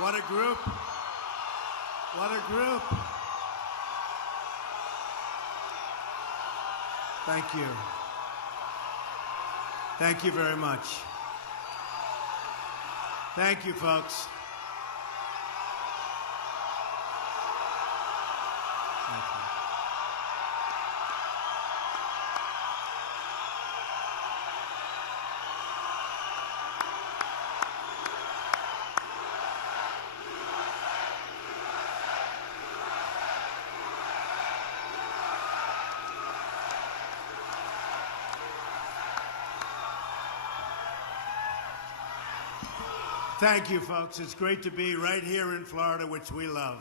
What a group. What a group. Thank you. Thank you very much. Thank you, folks. Thank you. Thank you, folks. It's great to be right here in Florida, which we love.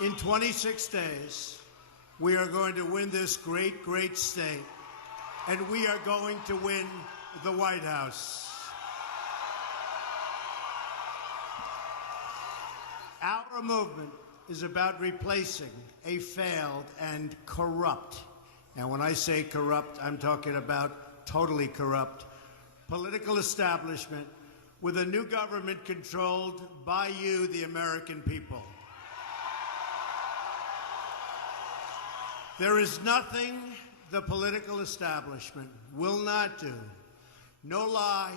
In 26 days, we are going to win this great, great state, and we are going to win the White House. Our movement is about replacing a failed and corrupt, and when I say corrupt, I'm talking about totally corrupt, political establishment with a new government controlled by you, the American people. There is nothing the political establishment will not do, no lie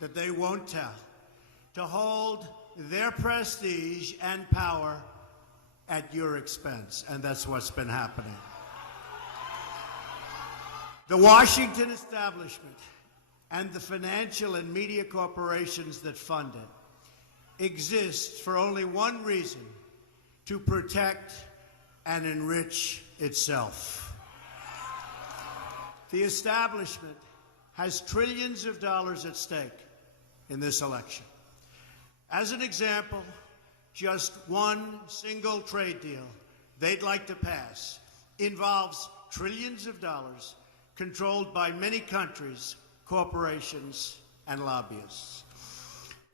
that they won't tell, to hold their prestige and power at your expense, and that's what's been happening. The Washington establishment and the financial and media corporations that fund it exist for only one reason: to protect and enrich itself. The establishment has trillions of dollars at stake in this election. As an example, just one single trade deal they'd like to pass involves trillions of dollars controlled by many countries, corporations, and lobbyists.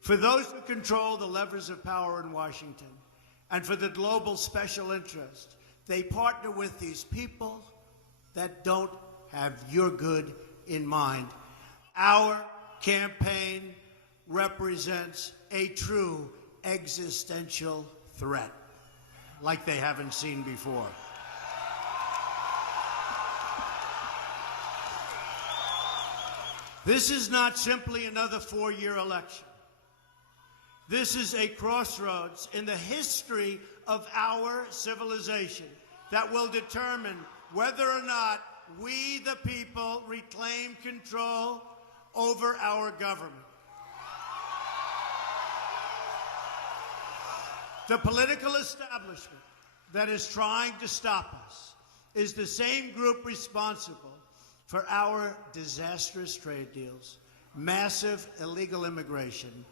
For those who control the levers of power in Washington, and for the global special interest, they partner with these people that don't have your good in mind. Our campaign represents a true existential threat, like they haven't seen before. This is not simply another four-year election. This is a crossroads in the history of our civilization that will determine whether or not we, the people, reclaim control over our government. The political establishment that is trying to stop us is the same group responsible for our disastrous trade deals, massive illegal immigration,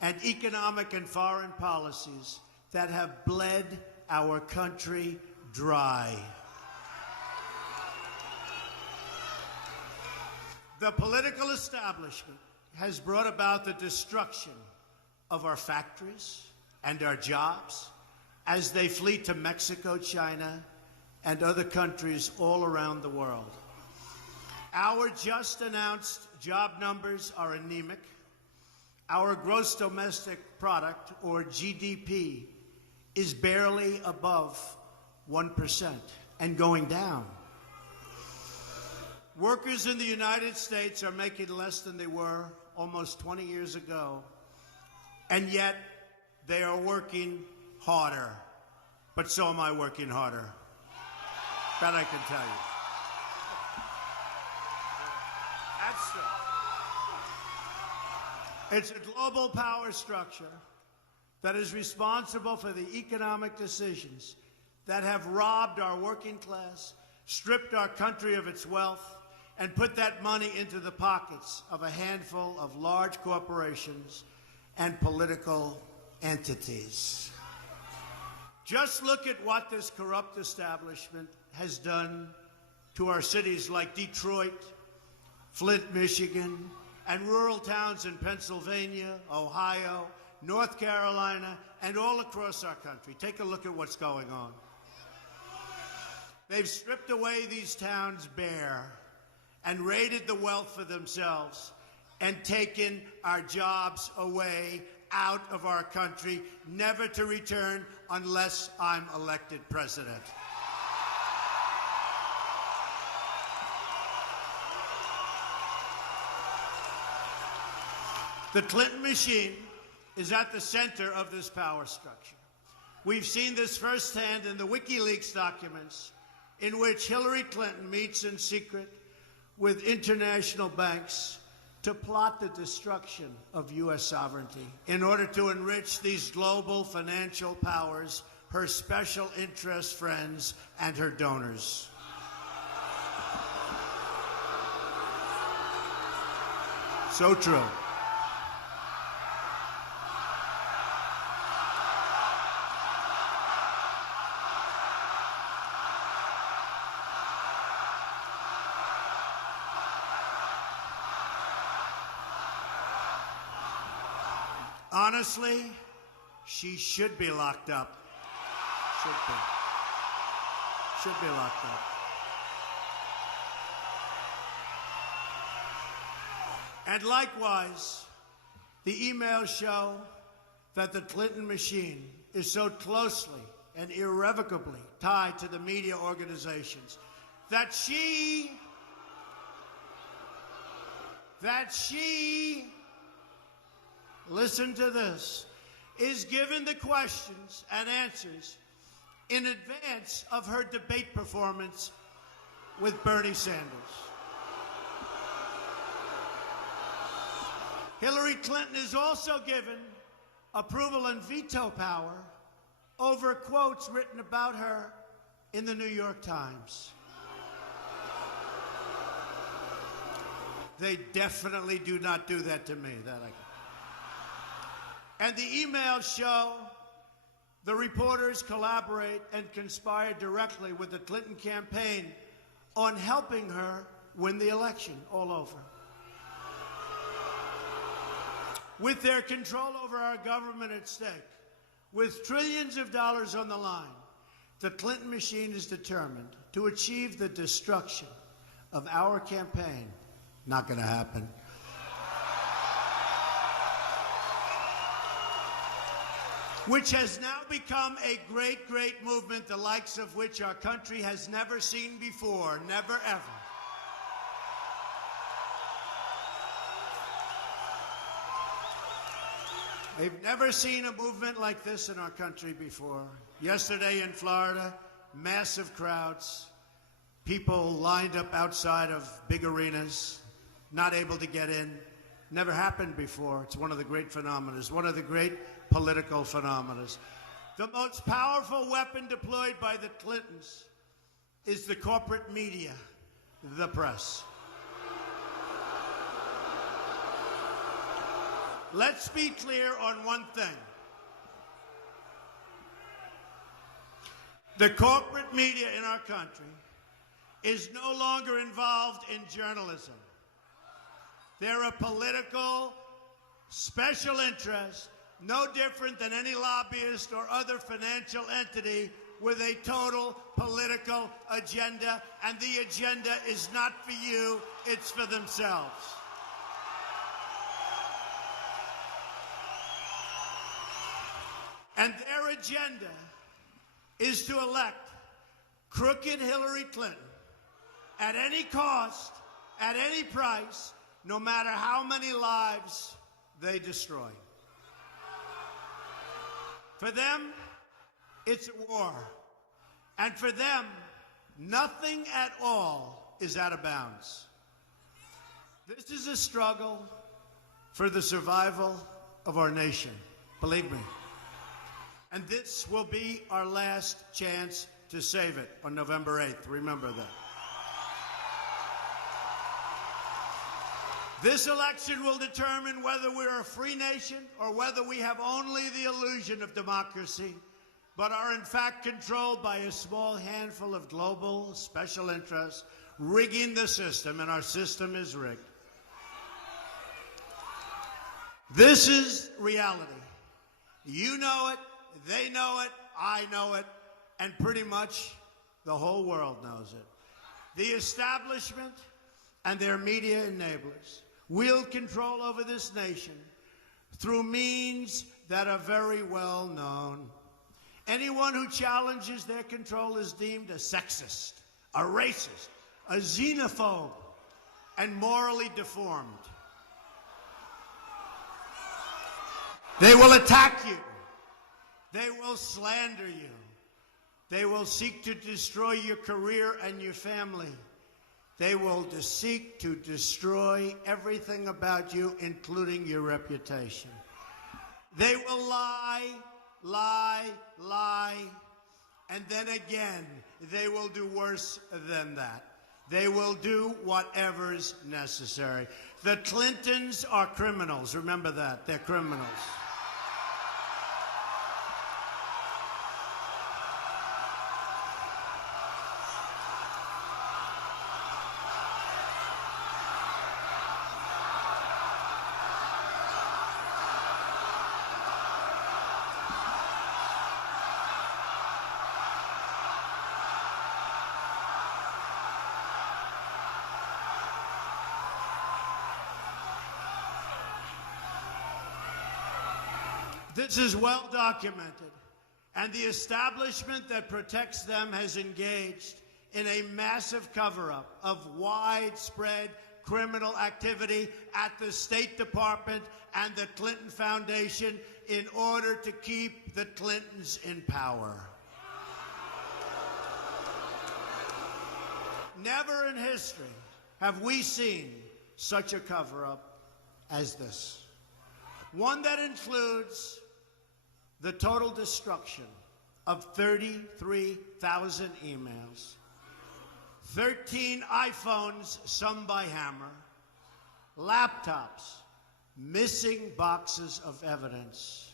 and economic and foreign policies that have bled our country dry. The political establishment has brought about the destruction of our factories and our jobs as they flee to Mexico, China, and other countries all around the world. Our just announced job numbers are anemic. Our gross domestic product, or GDP, is barely above 1% and going down. Workers in the United States are making less than they were almost 20 years ago, and yet they are working harder. But so am I working harder. That I can tell you. That's true. It's a global power structure that is responsible for the economic decisions that have robbed our working class, stripped our country of its wealth, and put that money into the pockets of a handful of large corporations and political entities. Just look at what this corrupt establishment has done to our cities like Detroit, Flint, Michigan, and rural towns in Pennsylvania, Ohio, North Carolina, and all across our country. Take a look at what's going on. They've stripped away these towns bare and raided the wealth for themselves, and taken our jobs away out of our country, never to return unless I'm elected president. The Clinton machine is at the center of this power structure. We've seen this firsthand in the WikiLeaks documents, in which Hillary Clinton meets in secret with international banks to plot the destruction of U.S. sovereignty in order to enrich these global financial powers, her special interest friends, and her donors. So true. Honestly, she should be locked up. Should be locked up. And likewise, the emails show that the Clinton machine is so closely and irrevocably tied to the media organizations that she listen to this, is given the questions and answers in advance of her debate performance with Bernie Sanders. Hillary Clinton is also given approval and veto power over quotes written about her in the New York Times. They definitely do not do that to me. And the emails show the reporters collaborate and conspire directly with the Clinton campaign on helping her win the election all over. With their control over our government at stake, with trillions of dollars on the line, the Clinton machine is determined to achieve the destruction of our campaign. Not going to happen. Which has now become a great, great movement, the likes of which our country has never seen before, never ever. We've never seen a movement like this in our country before. Yesterday in Florida, massive crowds, people lined up outside of big arenas, not able to get in. Never happened before. It's one of the great phenomena, one of the great political phenomena. The most powerful weapon deployed by the Clintons is the corporate media, the press. Let's be clear on one thing. The corporate media in our country is no longer involved in journalism. They're a political special interest, no different than any lobbyist or other financial entity with a total political agenda, and the agenda is not for you, it's for themselves. And their agenda is to elect crooked Hillary Clinton at any cost, at any price, no matter how many lives they destroy. For them, it's a war. And for them, nothing at all is out of bounds. This is a struggle for the survival of our nation, believe me. And this will be our last chance to save it on November 8th. Remember that. This election will determine whether we're a free nation or whether we have only the illusion of democracy, but are in fact controlled by a small handful of global special interests rigging the system, and our system is rigged. This is reality. You know it, they know it, I know it, and pretty much the whole world knows it. The establishment and their media enablers wield control over this nation through means that are very well known. Anyone who challenges their control is deemed a sexist, a racist, a xenophobe, and morally deformed. They will attack you. They will slander you. They will seek to destroy your career and your family. They will seek to destroy everything about you, including your reputation. They will lie, lie, lie, and then again, they will do worse than that. They will do whatever's necessary. The Clintons are criminals. Remember that. They're criminals. This is well documented, and the establishment that protects them has engaged in a massive cover-up of widespread criminal activity at the State Department and the Clinton Foundation in order to keep the Clintons in power. Never in history have we seen such a cover-up as this. One that includes the total destruction of 33,000 emails, 13 iPhones, some by hammer, laptops, missing boxes of evidence,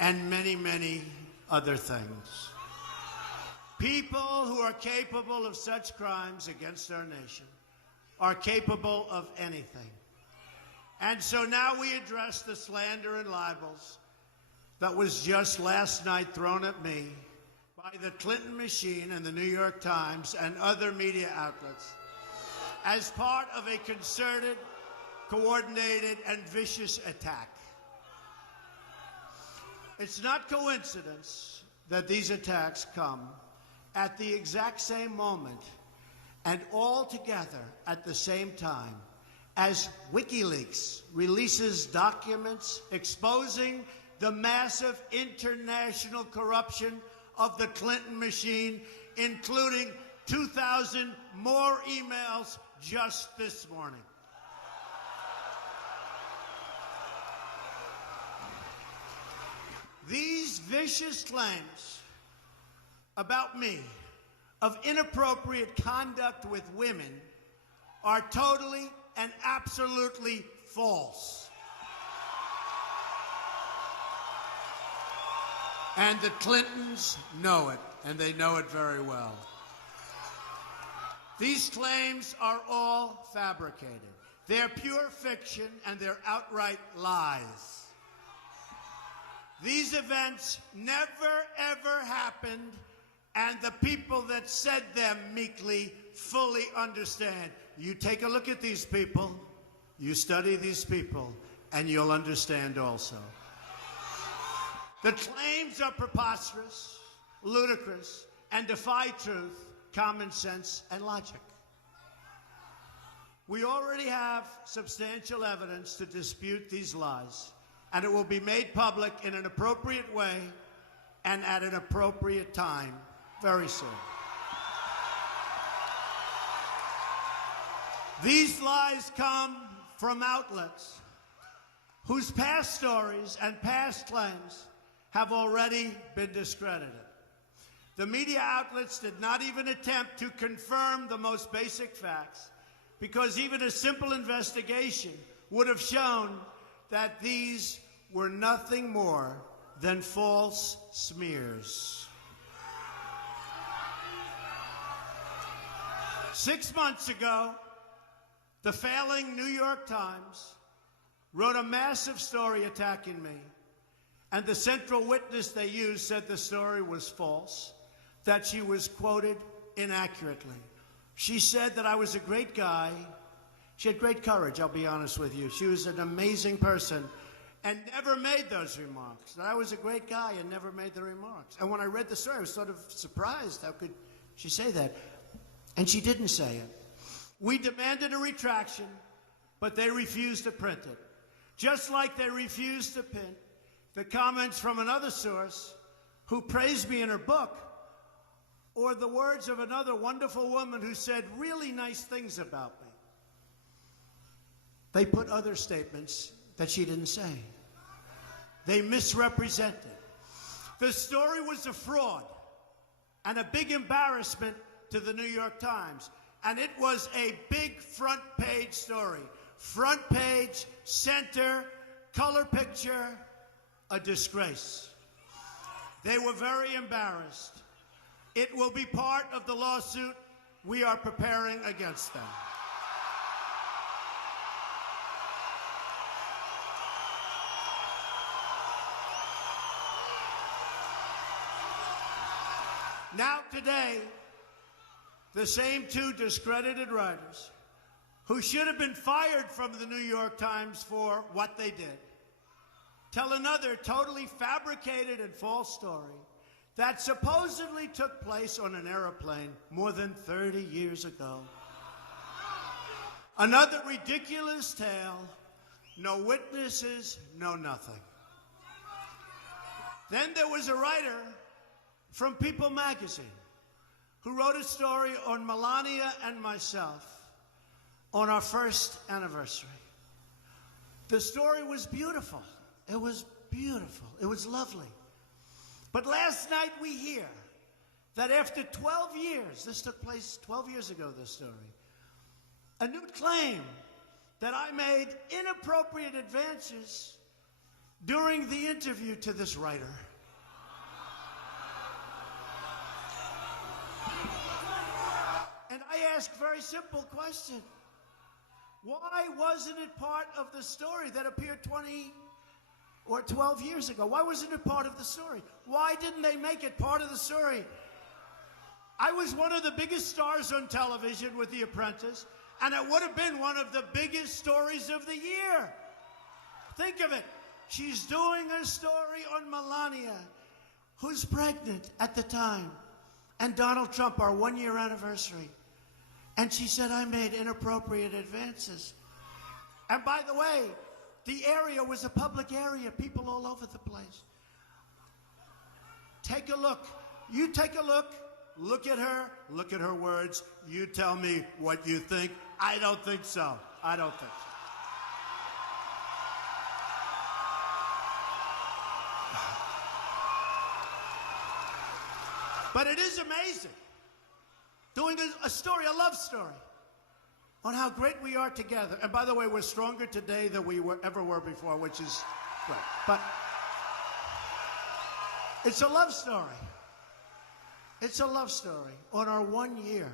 and many, many other things. People who are capable of such crimes against our nation are capable of anything. And so now we address the slander and libels that was just last night thrown at me by the Clinton machine and the New York Times and other media outlets as part of a concerted, coordinated, and vicious attack. It's not coincidence that these attacks come at the exact same moment and all together at the same time as WikiLeaks releases documents exposing the massive international corruption of the Clinton machine, including 2,000 more emails just this morning. These vicious claims about me of inappropriate conduct with women are totally and absolutely false. And the Clintons know it, and they know it very well. These claims are all fabricated. They're pure fiction, and they're outright lies. These events never, ever happened, and the people that said them meekly fully understand. You take a look at these people, you study these people, and you'll understand also. The claims are preposterous, ludicrous, and defy truth, common sense, and logic. We already have substantial evidence to dispute these lies, and it will be made public in an appropriate way and at an appropriate time very soon. These lies come from outlets whose past stories and past claims have already been discredited. The media outlets did not even attempt to confirm the most basic facts, because even a simple investigation would have shown that these were nothing more than false smears. 6 months ago, the failing New York Times wrote a massive story attacking me, and the central witness they used said the story was false, that she was quoted inaccurately. She said that I was a great guy, She had great courage, I'll be honest with you. She was an amazing person and never made those remarks. That I was a great guy and never made the remarks. And when I read the story, I was sort of surprised. How could she say that? And she didn't say it. We demanded a retraction, but they refused to print it. Just like they refused to print the comments from another source who praised me in her book, or the words of another wonderful woman who said really nice things about me. They put other statements that she didn't say. They misrepresented. The story was a fraud and a big embarrassment to the New York Times. And it was a big front page story. Front page, center, color picture, a disgrace. They were very embarrassed. It will be part of the lawsuit we are preparing against them. Now today, the same two discredited writers who should have been fired from the New York Times for what they did tell another totally fabricated and false story that supposedly took place on an airplane more than 30 years ago. Another ridiculous tale, no witnesses, no nothing. Then there was a writer from People magazine who wrote a story on Melania and myself on our first anniversary. The story was beautiful. It was beautiful. It was lovely. But last night we hear that after 12 years, this took place 12 years ago, this story, a new claim that I made inappropriate advances during the interview to this writer. And I ask a very simple question. Why wasn't it part of the story that appeared 20 or 12 years ago? Why wasn't it part of the story? Why didn't they make it part of the story? I was one of the biggest stars on television with The Apprentice, and it would have been one of the biggest stories of the year. Think of it. She's doing a story on Melania, who's pregnant at the time, and Donald Trump, our one-year anniversary. And she said, I made inappropriate advances. And by the way, the area was a public area, people all over the place. Take a look. You take a look. Look at her words. You tell me what you think. I don't think so. I don't think so. But it is amazing. Doing a story, a love story, on how great we are together. And by the way, we're stronger today than we ever were before, which is great. But it's a love story. It's a love story on our 1 year.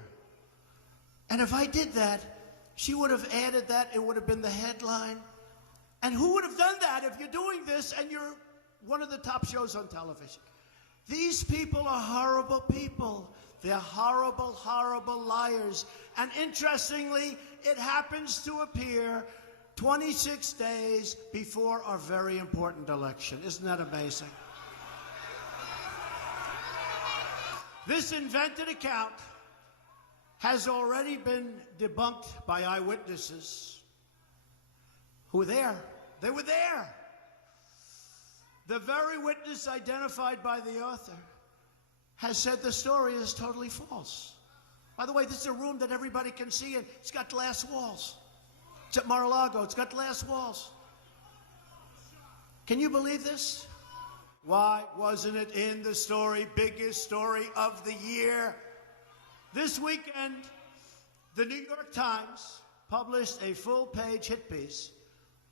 And if I did that, she would have added that. It would have been the headline. And who would have done that if you're doing this and you're one of the top shows on television? These people are horrible people. They're horrible, horrible liars. And interestingly, it happens to appear 26 days before our very important election. Isn't that amazing? This invented account has already been debunked by eyewitnesses who were there. They were there. The very witness identified by the author has said the story is totally false. By the way, this is a room that everybody can see, and it's got glass walls. It's at Mar-a-Lago. It's got glass walls. Can you believe this? Why wasn't it in the story, biggest story of the year? This weekend, the New York Times published a full-page hit piece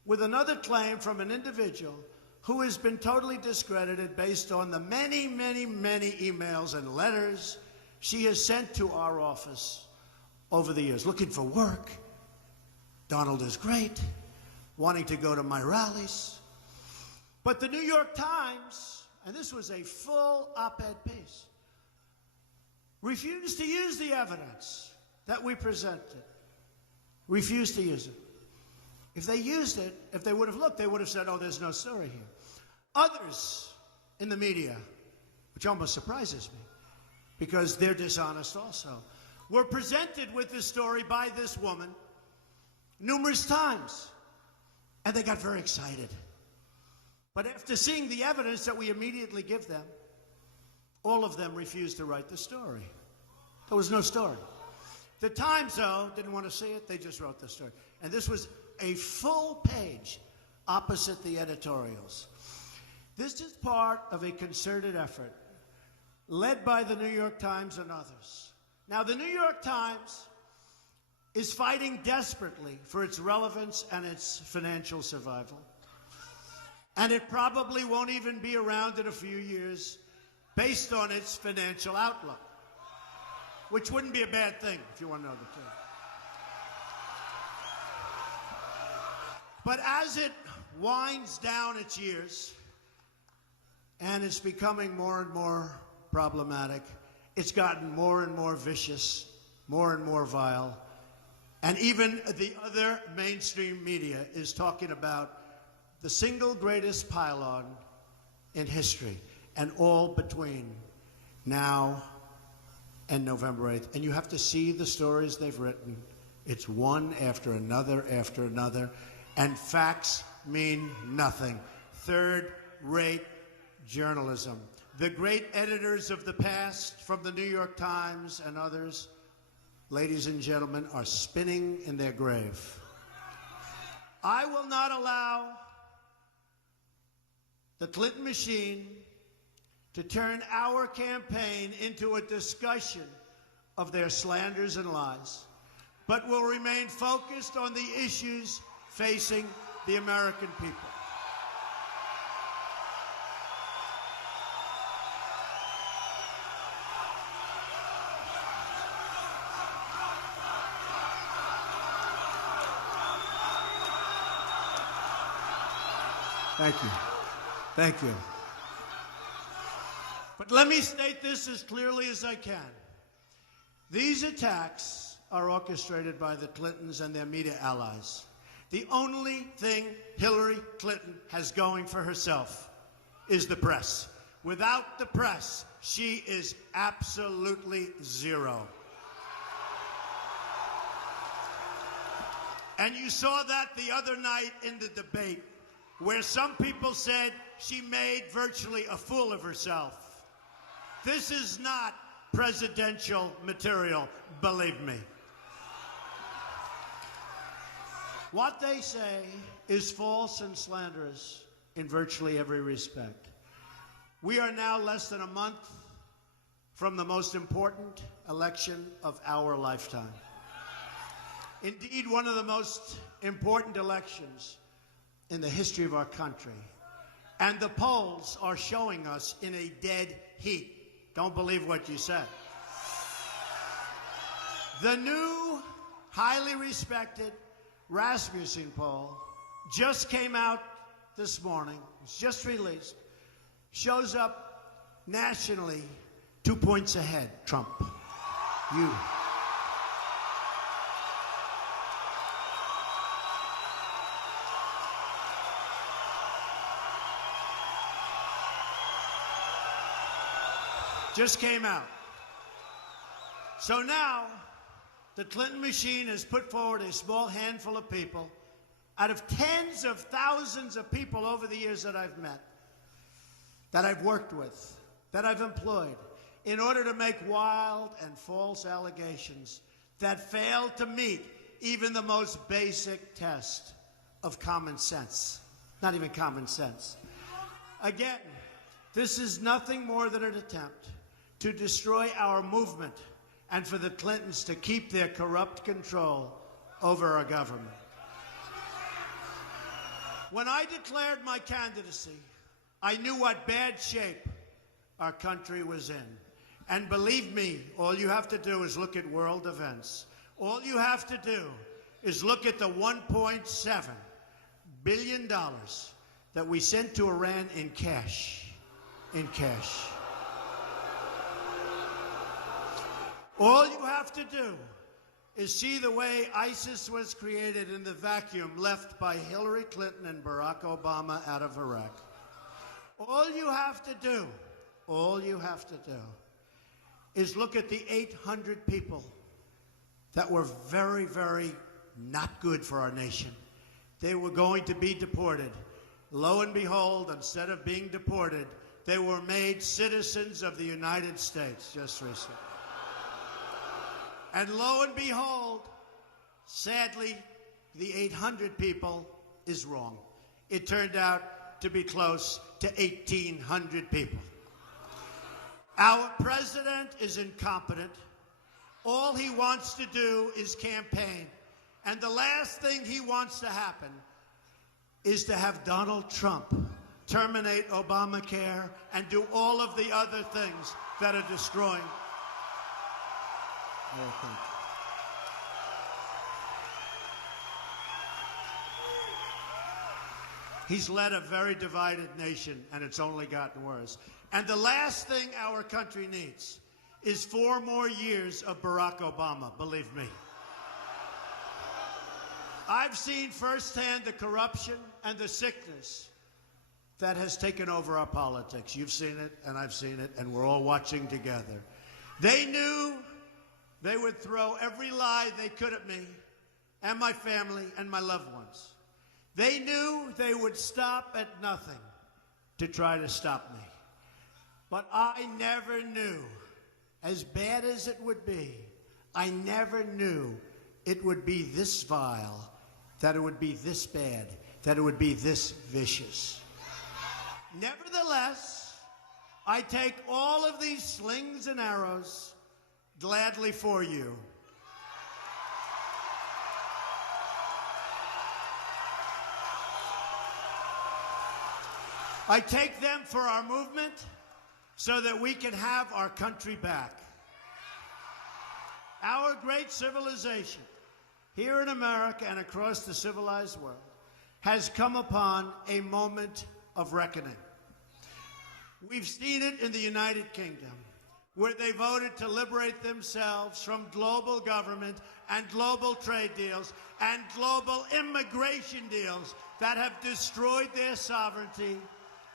with another claim from an individual who has been totally discredited based on the many, many, many emails and letters she has sent to our office over the years, looking for work. Donald is great, wanting to go to my rallies. But the New York Times, and this was a full op-ed piece, refused to use the evidence that we presented, refused to use it. If they used it, if they would have looked, they would have said, oh, there's no story here. Others in the media, which almost surprises me, because they're dishonest also, were presented with this story by this woman numerous times, and they got very excited. But after seeing the evidence that we immediately give them, all of them refused to write the story. There was no story. The Times, though, didn't want to see it. They just wrote the story. And this was a full page opposite the editorials. This is part of a concerted effort led by the New York Times and others. Now, the New York Times is fighting desperately for its relevance and its financial survival. And it probably won't even be around in a few years based on its financial outlook, which wouldn't be a bad thing if you want to know the truth. But as it winds down its years and it's becoming more and more problematic, it's gotten more and more vicious, more and more vile, and even the other mainstream media is talking about the single greatest pylon in history, and all between now and November 8th. And you have to see the stories they've written. It's one after another, and facts mean nothing. Third-rate journalism. The great editors of the past from the New York Times and others, ladies and gentlemen, are spinning in their grave. I will not allow the Clinton machine to turn our campaign into a discussion of their slanders and lies, but will remain focused on the issues facing the American people. Thank you. Thank you. But let me state this as clearly as I can. These attacks are orchestrated by the Clintons and their media allies. The only thing Hillary Clinton has going for herself is the press. Without the press, she is absolutely zero. And you saw that the other night in the debate, where some people said she made virtually a fool of herself. This is not presidential material, believe me. What they say is false and slanderous in virtually every respect. We are now less than a month from the most important election of our lifetime. Indeed, one of the most important elections in the history of our country. And the polls are showing us in a dead heat. Don't believe what you said. The new, highly respected Rasmussen poll just came out this morning. It's just released. Shows up nationally 2 points ahead, Trump. You. Just came out. So now, the Clinton machine has put forward a small handful of people out of tens of thousands of people over the years that I've met, that I've worked with, that I've employed, in order to make wild and false allegations that fail to meet even the most basic test of common sense. Not even common sense. Again, this is nothing more than an attempt to destroy our movement and for the Clintons to keep their corrupt control over our government. When I declared my candidacy, I knew what bad shape our country was in. And believe me, all you have to do is look at world events. All you have to do is look at the $1.7 billion that we sent to Iran in cash. In cash. All you have to do is see the way ISIS was created in the vacuum left by Hillary Clinton and Barack Obama out of Iraq. All you have to do is look at the 800 people that were very, very not good for our nation. They were going to be deported. Lo and behold, instead of being deported, they were made citizens of the United States just recently. And lo and behold, sadly, the 800 people is wrong. It turned out to be close to 1,800 people. Our president is incompetent. All he wants to do is campaign. And the last thing he wants to happen is to have Donald Trump terminate Obamacare and do all of the other things that are destroying our country. He's led a very divided nation, and it's only gotten worse. And the last thing our country needs is 4 more years of Barack Obama, believe me. I've seen firsthand the corruption and the sickness that has taken over our politics. You've seen it, and I've seen it, and we're all watching together. They knew they would throw every lie they could at me and my family and my loved ones. They knew they would stop at nothing to try to stop me. But I never knew, as bad as it would be, I never knew it would be this vile, that it would be this bad, that it would be this vicious. Nevertheless, I take all of these slings and arrows gladly for you. I take them for our movement so that we can have our country back. Our great civilization here in America and across the civilized world has come upon a moment of reckoning. We've seen it in the United Kingdom, where they voted to liberate themselves from global government and global trade deals and global immigration deals that have destroyed their sovereignty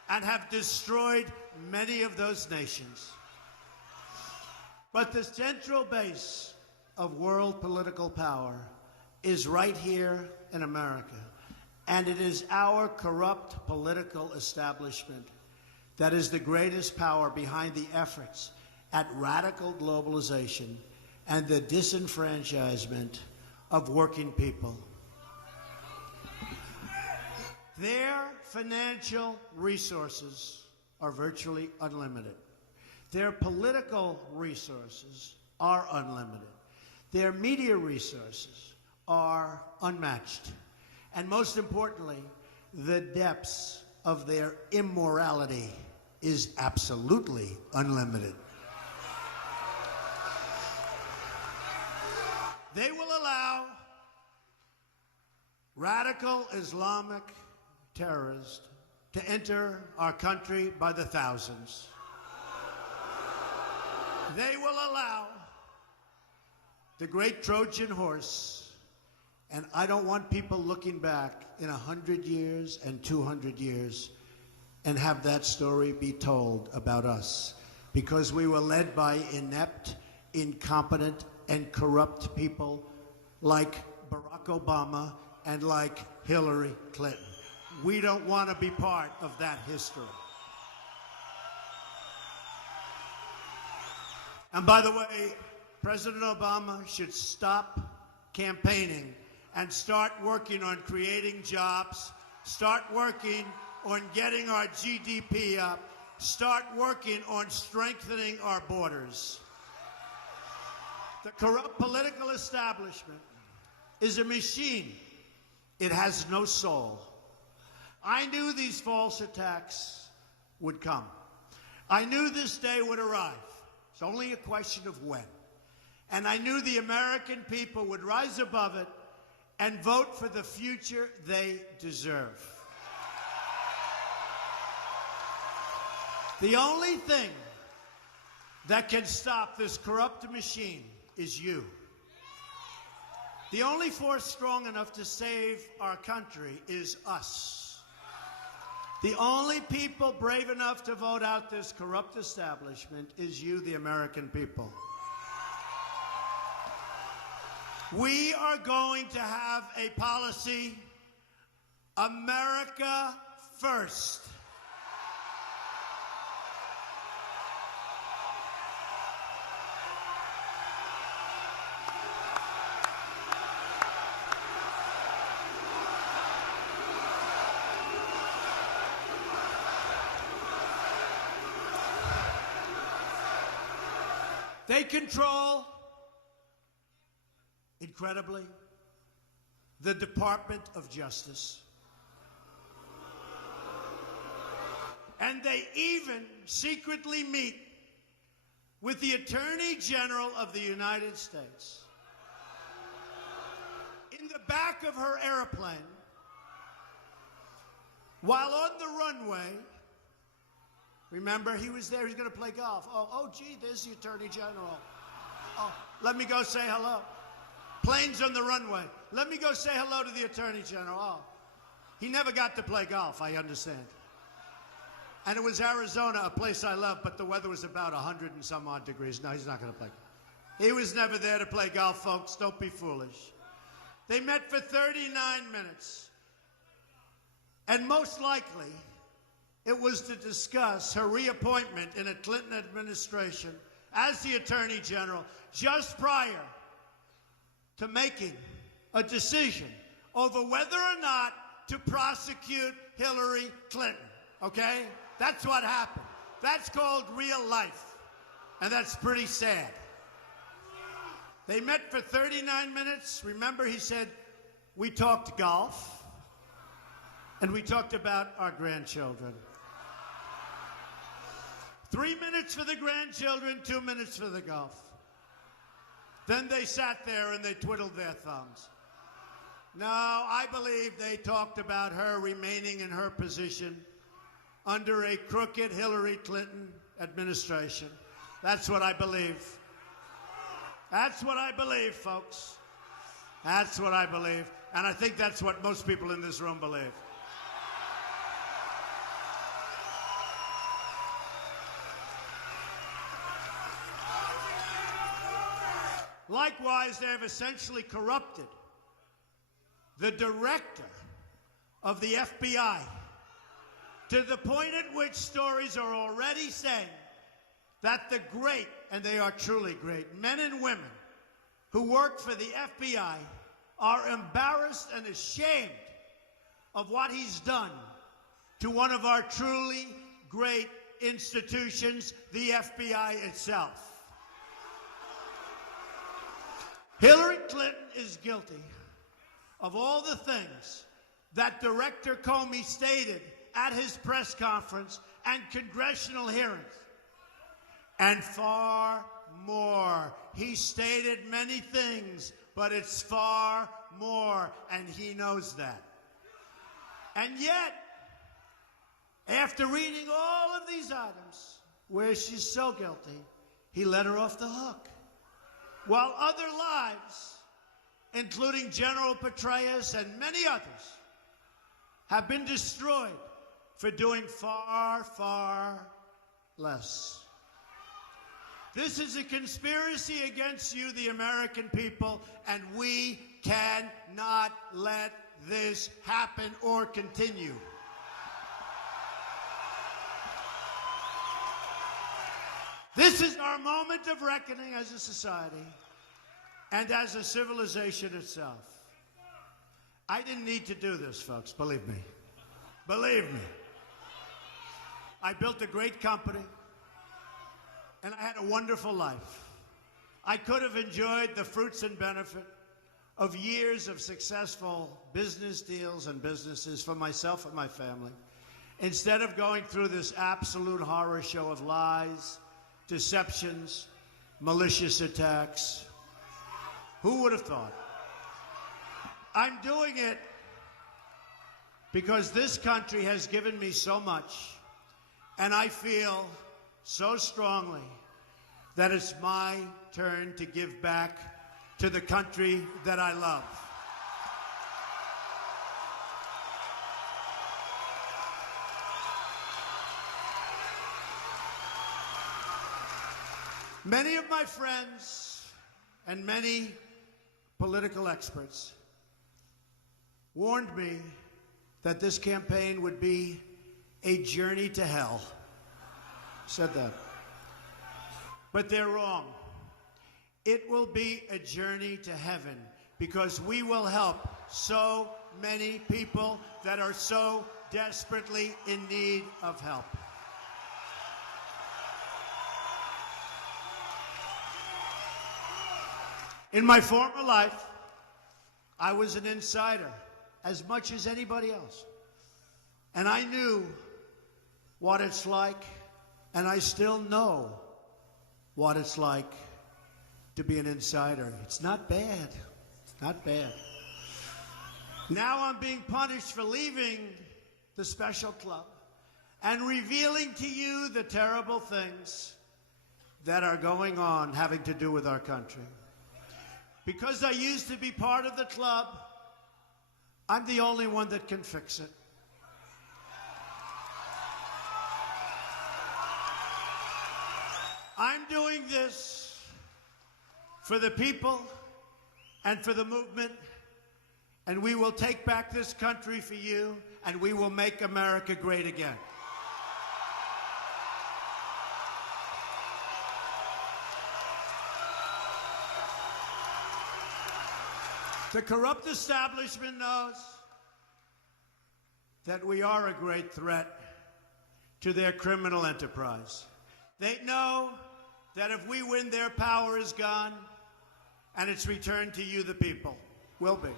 and have destroyed many of those nations. But the central base of world political power is right here in America. And it is our corrupt political establishment that is the greatest power behind the efforts at radical globalization and the disenfranchisement of working people. Their financial resources are virtually unlimited. Their political resources are unlimited. Their media resources are unmatched. And most importantly, the depths of their immorality is absolutely unlimited. They will allow radical Islamic terrorists to enter our country by the thousands. They will allow the great Trojan horse, and I don't want people looking back in 100 years and 200 years and have that story be told about us, because we were led by inept, incompetent, and corrupt people like Barack Obama and like Hillary Clinton. We don't want to be part of that history. And by the way, President Obama should stop campaigning and start working on creating jobs, start working on getting our GDP up, start working on strengthening our borders. The corrupt political establishment is a machine. It has no soul. I knew these false attacks would come. I knew this day would arrive. It's only a question of when. And I knew the American people would rise above it and vote for the future they deserve. The only thing that can stop this corrupt machine is you. The only force strong enough to save our country is us. The only people brave enough to vote out this corrupt establishment is you, the American people. We are going to have a policy, America first. They control, incredibly, the Department of Justice. And they even secretly meet with the Attorney General of the United States. In the back of her airplane, while on the runway, remember, he was there, he's going to play golf. Oh, gee, there's the Attorney General. Oh, let me go say hello. Plane's on the runway. Let me go say hello to the Attorney General. Oh, he never got to play golf, I understand. And it was Arizona, a place I love, but the weather was about 100 and some odd degrees. No, he's not going to play. He was never there to play golf, folks. Don't be foolish. They met for 39 minutes. And most likely, it was to discuss her reappointment in a Clinton administration as the Attorney General just prior to making a decision over whether or not to prosecute Hillary Clinton, okay? That's what happened. That's called real life, and that's pretty sad. They met for 39 minutes. Remember, he said, we talked golf, and we talked about our grandchildren. 3 minutes for the grandchildren, 2 minutes for the golf. Then they sat there and they twiddled their thumbs. No, I believe they talked about her remaining in her position under a crooked Hillary Clinton administration. That's what I believe. That's what I believe, folks. That's what I believe. And I think that's what most people in this room believe. Likewise, they have essentially corrupted the director of the FBI to the point at which stories are already saying that the great, and they are truly great, men and women who work for the FBI are embarrassed and ashamed of what he's done to one of our truly great institutions, the FBI itself. Hillary Clinton is guilty of all the things that Director Comey stated at his press conference and congressional hearings. And far more. He stated many things, but it's far more, and he knows that. And yet, after reading all of these items where she's so guilty, he let her off the hook. While other lives, including General Petraeus and many others, have been destroyed for doing far, far less. This is a conspiracy against you, the American people, and we cannot let this happen or continue. This is our moment of reckoning as a society and as a civilization itself. I didn't need to do this, folks, believe me. Believe me. I built a great company, and I had a wonderful life. I could have enjoyed the fruits and benefit of years of successful business deals and businesses for myself and my family, instead of going through this absolute horror show of lies, deceptions, malicious attacks. Who would have thought? I'm doing it because this country has given me so much, and I feel so strongly that it's my turn to give back to the country that I love. Many of my friends and many political experts warned me that this campaign would be a journey to hell. Said that. But they're wrong. It will be a journey to heaven because we will help so many people that are so desperately in need of help. In my former life, I was an insider as much as anybody else. And I knew what it's like, and I still know what it's like to be an insider. It's not bad. It's not bad. Now I'm being punished for leaving the special club and revealing to you the terrible things that are going on having to do with our country. Because I used to be part of the club, I'm the only one that can fix it. I'm doing this for the people and for the movement, and we will take back this country for you, and we will make America great again. The corrupt establishment knows that we are a great threat to their criminal enterprise. They know that if we win, their power is gone, and it's returned to you, the people. Will be.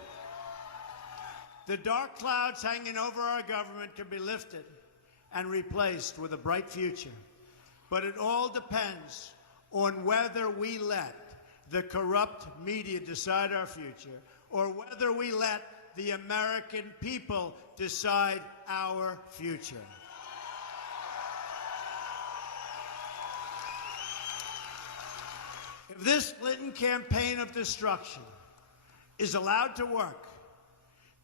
The dark clouds hanging over our government can be lifted and replaced with a bright future. But it all depends on whether we let the corrupt media decide our future, or whether we let the American people decide our future. If this Clinton campaign of destruction is allowed to work,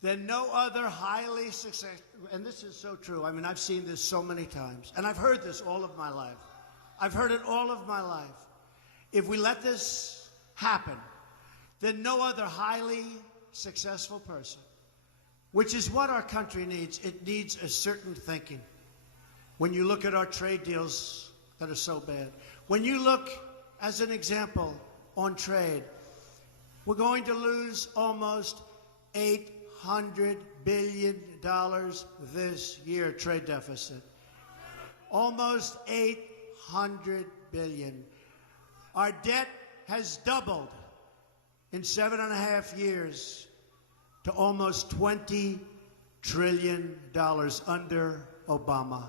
then no other highly successful, and this is so true. I mean, I've seen this so many times, and I've heard this all of my life. I've heard it all of my life. If we let this happen, then no other highly successful person, which is what our country needs. It needs a certain thinking. When you look at our trade deals that are so bad, when you look, as an example, on trade, we're going to lose almost $800 billion this year, trade deficit. Almost $800 billion. Our debt has doubled in 7.5 years to almost $20 trillion under Obama.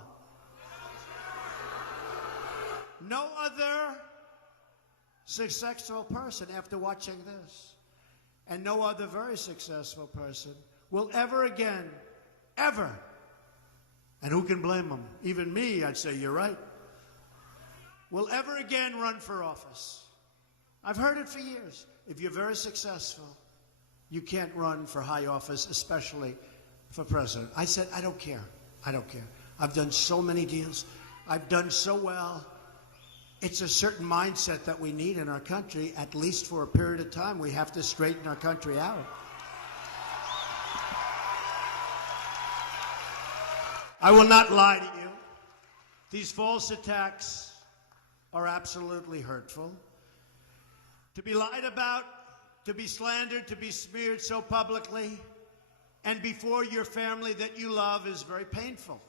No other successful person, after watching this, and no other very successful person will ever again, ever, and who can blame them? Even me, I'd say you're right, will ever again run for office. I've heard it for years. If you're very successful, you can't run for high office, especially for president. I said, I don't care. I don't care. I've done so many deals. I've done so well. It's a certain mindset that we need in our country, at least for a period of time. We have to straighten our country out. I will not lie to you. These false attacks are absolutely hurtful. To be lied about, to be slandered, to be smeared so publicly and before your family that you love is very painful.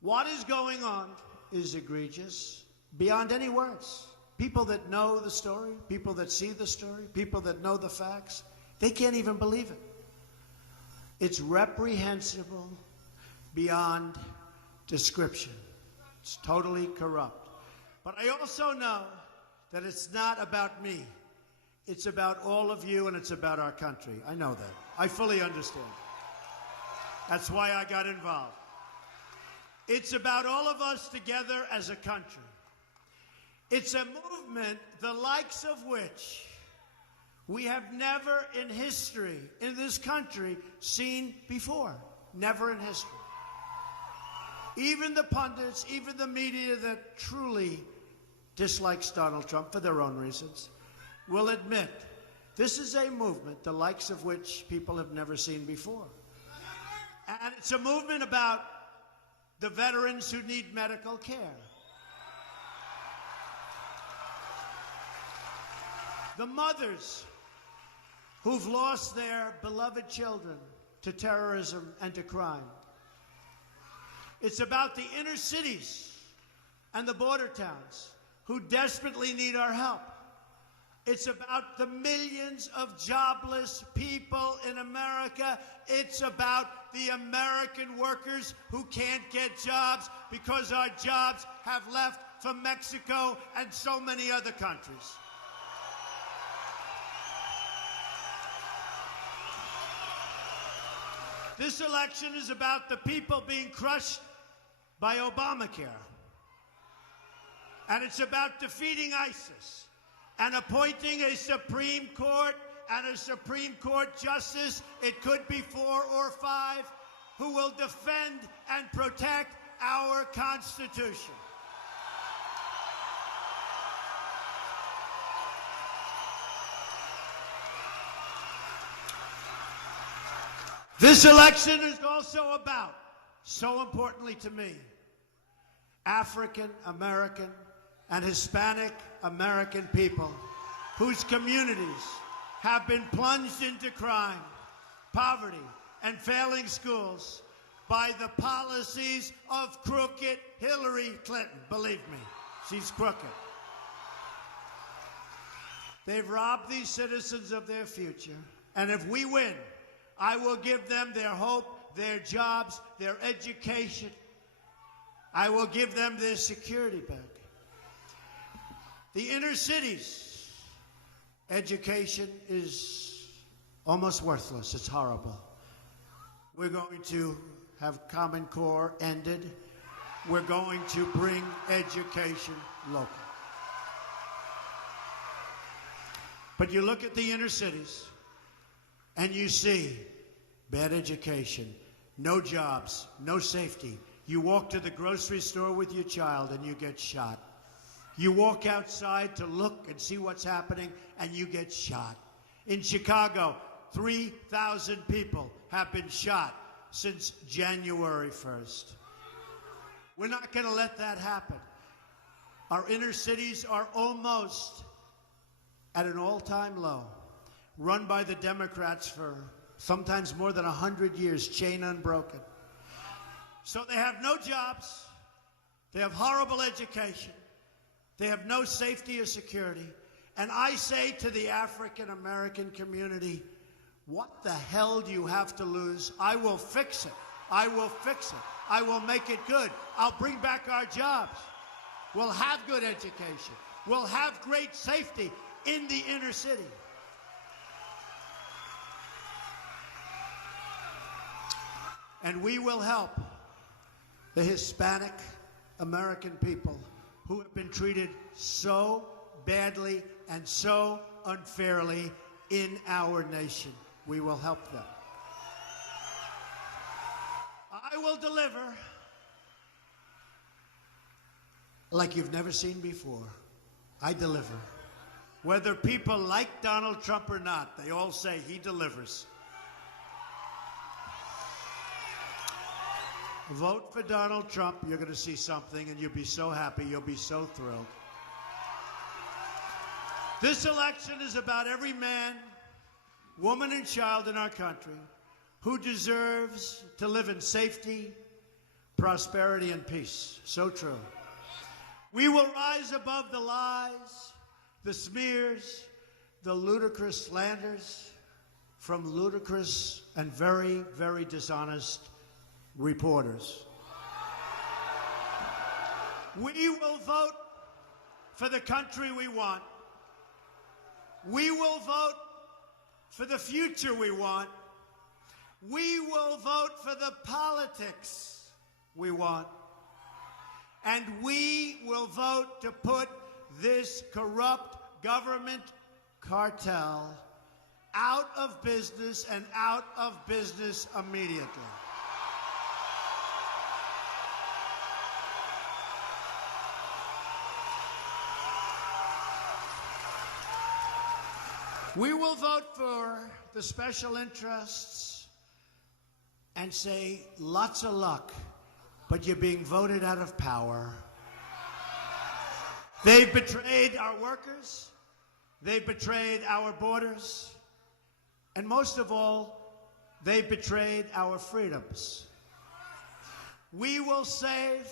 What is going on is egregious beyond any words. People that know the story, people that see the story, people that know the facts, they can't even believe it. It's reprehensible beyond description. It's totally corrupt. But I also know that it's not about me. It's about all of you, and it's about our country. I know that. I fully understand. That's why I got involved. It's about all of us together as a country. It's a movement the likes of which we have never in history, in this country, seen before. Never in history. Even the pundits, even the media that truly dislikes Donald Trump for their own reasons, will admit this is a movement the likes of which people have never seen before. And it's a movement about the veterans who need medical care, the mothers who've lost their beloved children to terrorism and to crime. It's about the inner cities and the border towns who desperately need our help. It's about the millions of jobless people in America. It's about the American workers who can't get jobs because our jobs have left for Mexico and so many other countries. This election is about the people being crushed by Obamacare. And it's about defeating ISIS and appointing a Supreme Court and a Supreme Court justice, it could be 4 or 5, who will defend and protect our Constitution. This election is also about, so importantly to me, African American and Hispanic American people whose communities have been plunged into crime, poverty, and failing schools by the policies of crooked Hillary Clinton. Believe me, she's crooked. They've robbed these citizens of their future, and if we win, I will give them their hope, their jobs, their education. I will give them their security back. The inner cities, education is almost worthless. It's horrible. We're going to have Common Core ended. We're going to bring education local. But you look at the inner cities, and you see bad education, no jobs, no safety. You walk to the grocery store with your child and you get shot. You walk outside to look and see what's happening and you get shot. In Chicago, 3,000 people have been shot since January 1st. We're not going to let that happen. Our inner cities are almost at an all-time low, run by the Democrats for sometimes more than 100 years, chain unbroken. So they have no jobs, they have horrible education, they have no safety or security. And I say to the African American community, what the hell do you have to lose? I will fix it. I will fix it. I will make it good. I'll bring back our jobs. We'll have good education. We'll have great safety in the inner city. And we will help the Hispanic American people who have been treated so badly and so unfairly in our nation. We will help them. I will deliver like you've never seen before. I deliver. Whether people like Donald Trump or not, they all say he delivers. Vote for Donald Trump. You're going to see something, and you'll be so happy. You'll be so thrilled. This election is about every man, woman, and child in our country who deserves to live in safety, prosperity, and peace. So true. We will rise above the lies, the smears, the ludicrous slanders from ludicrous and very, very dishonest reporters. We will vote for the country we want. We will vote for the future we want. We will vote for the politics we want. And we will vote to put this corrupt government cartel out of business and out of business immediately. We will vote for the special interests and say, lots of luck, but you're being voted out of power. They've betrayed our workers. They've betrayed our borders. And most of all, they've betrayed our freedoms. We will save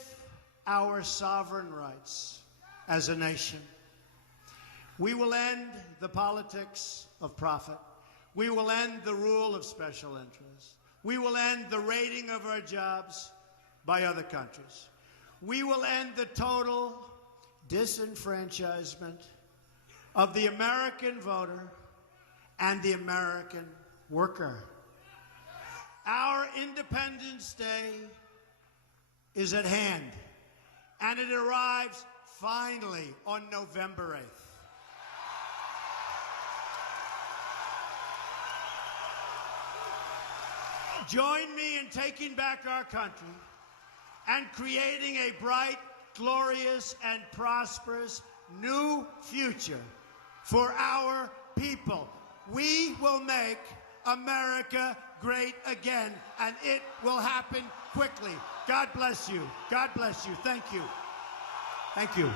our sovereign rights as a nation. We will end the politics of profit. We will end the rule of special interests. We will end the raiding of our jobs by other countries. We will end the total disenfranchisement of the American voter and the American worker. Our Independence Day is at hand, and it arrives finally on November 8th. Join me in taking back our country and creating a bright, glorious, and prosperous new future for our people. We will make America great again, and it will happen quickly. God bless you. God bless you. Thank you. Thank you.